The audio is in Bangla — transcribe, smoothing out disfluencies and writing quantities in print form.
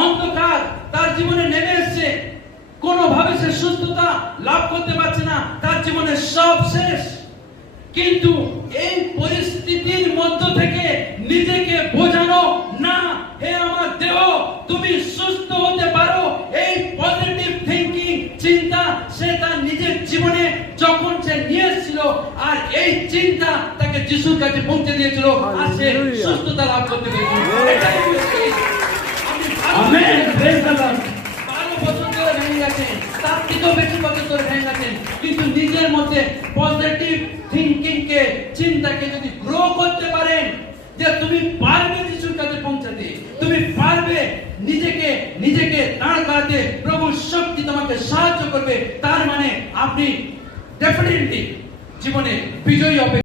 অন্ধকার তার জীবনে নেমে এসেছে, কোনোভাবে সে সুস্থতা লাভ করতে পারছে না, তার জীবনে সব শেষ। কিন্তু এই পরিস্থিতির মধ্য থেকে নিজেকে বোঝানো, না হে আমার দেহ তুমি সুস্থ হতে পারো, এই পজিটিভ থিংকিং চিন্তা সে তার নিজের জীবনে যখন সে নিয়ে এসেছিল, আর এই চিন্তা তাকে যিশুর কাছে পৌঁছে দিয়েছিল, আর সে সুস্থতা লাভ করতে পেরেছিল। এটাই হচ্ছে আমেন, প্রেজ দ্য লর্ড। 12 বছর ধরে ভেঙে গেছেন, তার থেকেও বেশি বছর ধরে ভেঙে গেছেন, কিন্তু নিজের মধ্যে পজিটিভ থিংকিং কে, চিন্তাকে যদি গ্রো করতে পারেন যে তুমি পারবে যিশুর কাছে পৌঁছাতে, তুমি পারবে নিজেকে দাঁড় করাতে, প্রভুর শক্তি তোমাকে সাহায্য করবে, তার মানে আপনি ডেফিনেটলি জীবনে বিজয়ী হবে।